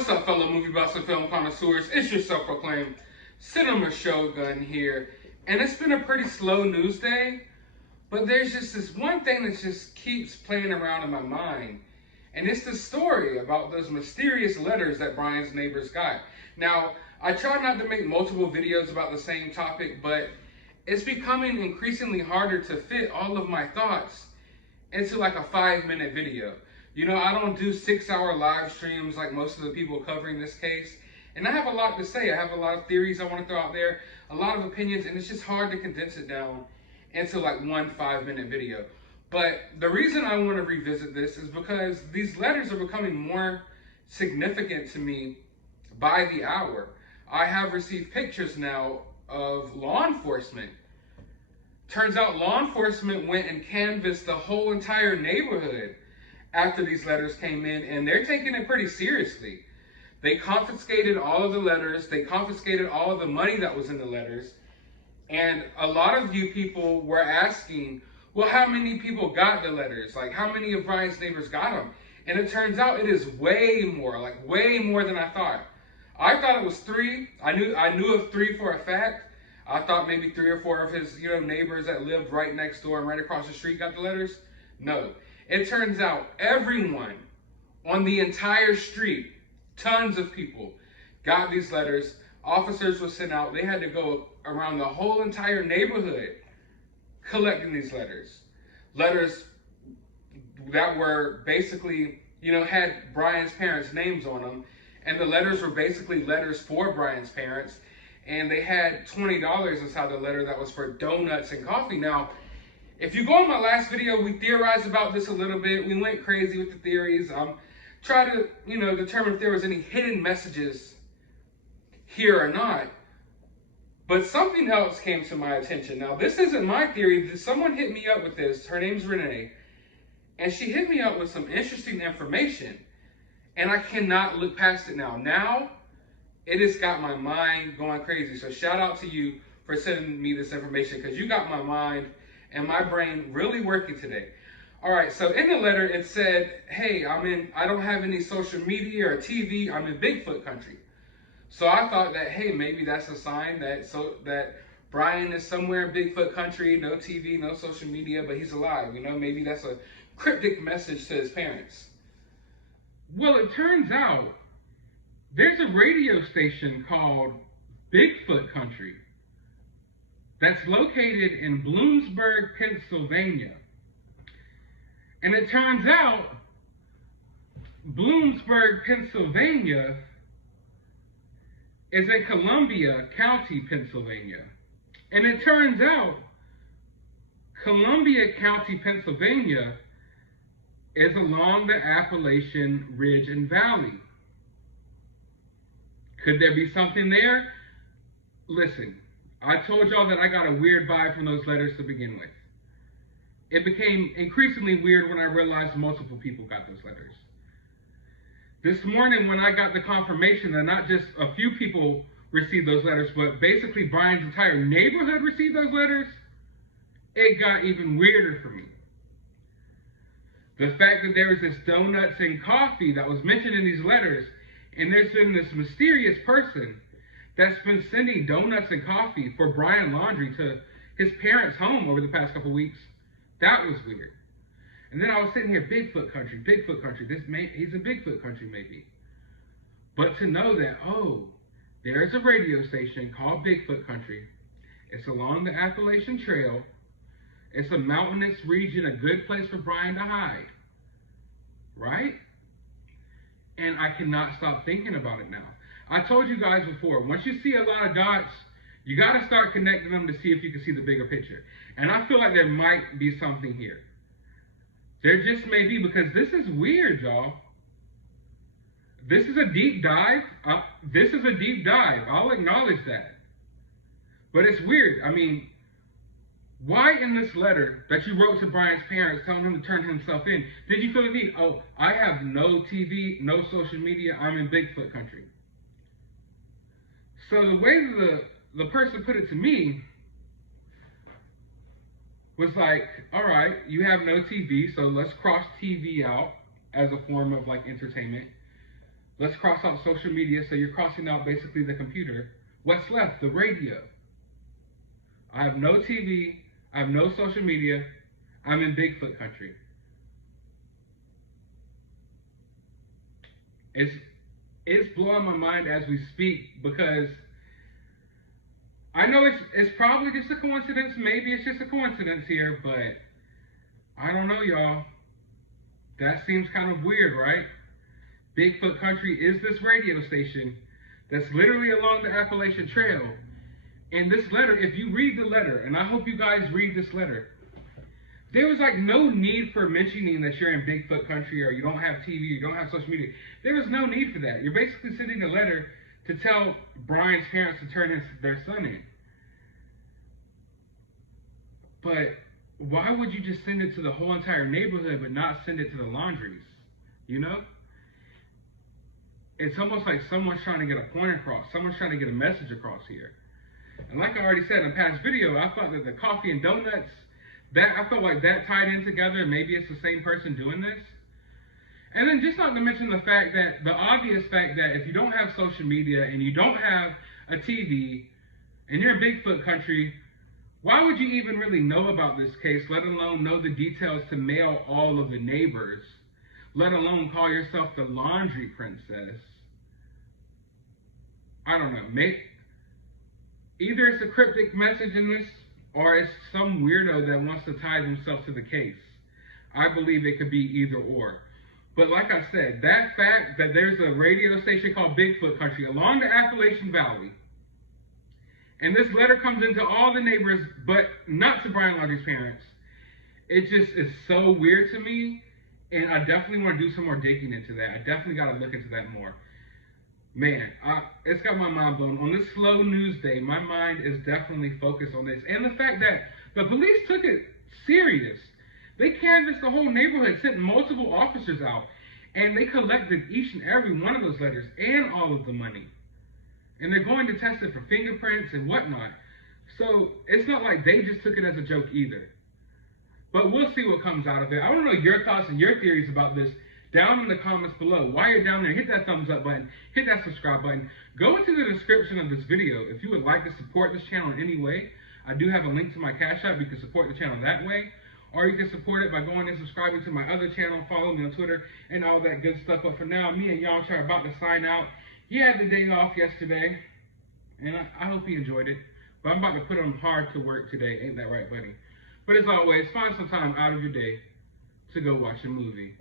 What's up, fellow movie buffs and film connoisseurs? It's your self-proclaimed cinema shogun here, and it's been a pretty slow news day, but there's just this one thing that just keeps playing around in my mind, and it's the story about those mysterious letters that Brian's neighbors got. Now, I try not to make multiple videos about the same topic, but it's becoming increasingly harder to fit all of my thoughts into like a 5-minute video. You know, I don't do 6-hour live streams like most of the people covering this case. And I have a lot to say. I have a lot of theories I want to throw out there, a lot of opinions, and it's just hard to condense it down into like one 5-minute video. But the reason I want to revisit this is because these letters are becoming more significant to me by the hour. I have received pictures now of law enforcement. Turns out law enforcement went and canvassed the whole entire neighborhood after these letters came in, and they're taking it pretty seriously. They confiscated all of the letters, they confiscated all of the money that was in the letters, and a lot of you people were asking, well, how many people got the letters? Like, how many of Brian's neighbors got them? And it turns out it is way more, like way more than I thought. I thought it was 3. I knew of 3 for a fact. I thought maybe 3 or 4 of his, neighbors that lived right next door and right across the street got the letters. No. It turns out everyone on the entire street, tons of people, got these letters. Officers were sent out. They had to go around the whole entire neighborhood collecting these letters. Letters that were basically, had Brian's parents' names on them. And the letters were basically letters for Brian's parents. And they had $20 inside the letter that was for donuts and coffee. Now, if you go on my last video, we theorized about this a little bit. We went crazy with the theories. Try to, determine if there was any hidden messages here or not. But something else came to my attention. Now, this isn't my theory. Someone hit me up with this. Her name's Renee. And she hit me up with some interesting information. And I cannot look past it now. Now, it has got my mind going crazy. So shout out to you for sending me this information, because you got my mind and my brain really working today. All right, so in the letter it said, hey, I don't have any social media or TV. I'm in Bigfoot country. So I thought that, hey, maybe that's a sign that Brian is somewhere in Bigfoot country, no TV, no social media, but he's alive. Maybe that's a cryptic message to his parents. Well, it turns out there's a radio station called Bigfoot Country that's located in Bloomsburg, Pennsylvania. And it turns out Bloomsburg, Pennsylvania is in Columbia County, Pennsylvania. And it turns out Columbia County, Pennsylvania is along the Appalachian Ridge and Valley. Could there be something there? Listen, I told y'all that I got a weird vibe from those letters to begin with. It became increasingly weird when I realized multiple people got those letters. This morning when I got the confirmation that not just a few people received those letters, but basically Brian's entire neighborhood received those letters, it got even weirder for me. The fact that there was this donuts and coffee that was mentioned in these letters, and there's been this mysterious person that's been sending donuts and coffee for Brian Laundrie to his parents' home over the past couple weeks, that was weird. And then I was sitting here, Bigfoot country, he's in Bigfoot country maybe. But to know that, oh, there's a radio station called Bigfoot Country. It's along the Appalachian Trail. It's a mountainous region, a good place for Brian to hide. Right? And I cannot stop thinking about it now. I told you guys before, once you see a lot of dots, you got to start connecting them to see if you can see the bigger picture. And I feel like there might be something here. There just may be, because this is weird, y'all. This is a deep dive. I'll acknowledge that. But it's weird. Why in this letter that you wrote to Brian's parents telling him to turn himself in, did you feel the need? Oh, I have no TV, no social media. I'm in Bigfoot country. So the way the person put it to me was like, all right, you have no TV, so let's cross TV out as a form of like entertainment. Let's cross out social media, so you're crossing out basically the computer. What's left? The radio. I have no TV, I have no social media, I'm in Bigfoot country. It's blowing my mind as we speak, because I know it's probably just a coincidence. Maybe it's just a coincidence here, but I don't know, y'all. That seems kind of weird, right? Bigfoot country is this radio station that's literally along the Appalachian Trail. And this letter, if you read the letter, and I hope you guys read this letter, there was like no need for mentioning that you're in Bigfoot country, or you don't have TV, you don't have social media. There was no need for that. You're basically sending a letter to tell Brian's parents to turn their son in. But why would you just send it to the whole entire neighborhood but not send it to the Laundries? You know? It's almost like someone's trying to get a point across. Someone's trying to get a message across here. And like I already said in a past video, I thought that the coffee and donuts, I felt like that tied in together. Maybe it's the same person doing this. And then just not to mention the fact that, the obvious fact that if you don't have social media and you don't have a TV and you're in Bigfoot country, why would you even really know about this case, let alone know the details to mail all of the neighbors, let alone call yourself the Laundrie princess? I don't know. Either it's a cryptic message in this, or it's some weirdo that wants to tie themselves to the case. I believe it could be either or. But like I said, that fact that there's a radio station called Bigfoot Country along the Appalachian Valley, and this letter comes into all the neighbors, but not to Brian Laundrie's parents, it just is so weird to me, and I definitely want to do some more digging into that. I definitely got to look into that more. Man, it's got my mind blown. On this slow news day, my mind is definitely focused on this. And the fact that the police took it serious. They canvassed the whole neighborhood, sent multiple officers out, and they collected each and every one of those letters and all of the money. And they're going to test it for fingerprints and whatnot. So it's not like they just took it as a joke either. But we'll see what comes out of it. I want to know your thoughts and your theories about this down in the comments below. While you're down there, hit that thumbs up button, hit that subscribe button. Go into the description of this video if you would like to support this channel in any way. I do have a link to my CashApp. You can support the channel that way. Or you can support it by going and subscribing to my other channel, follow me on Twitter, and all that good stuff. But for now, me and Laundrie are about to sign out. He had the day off yesterday, and I hope he enjoyed it. But I'm about to put him hard to work today. Ain't that right, buddy? But as always, find some time out of your day to go watch a movie.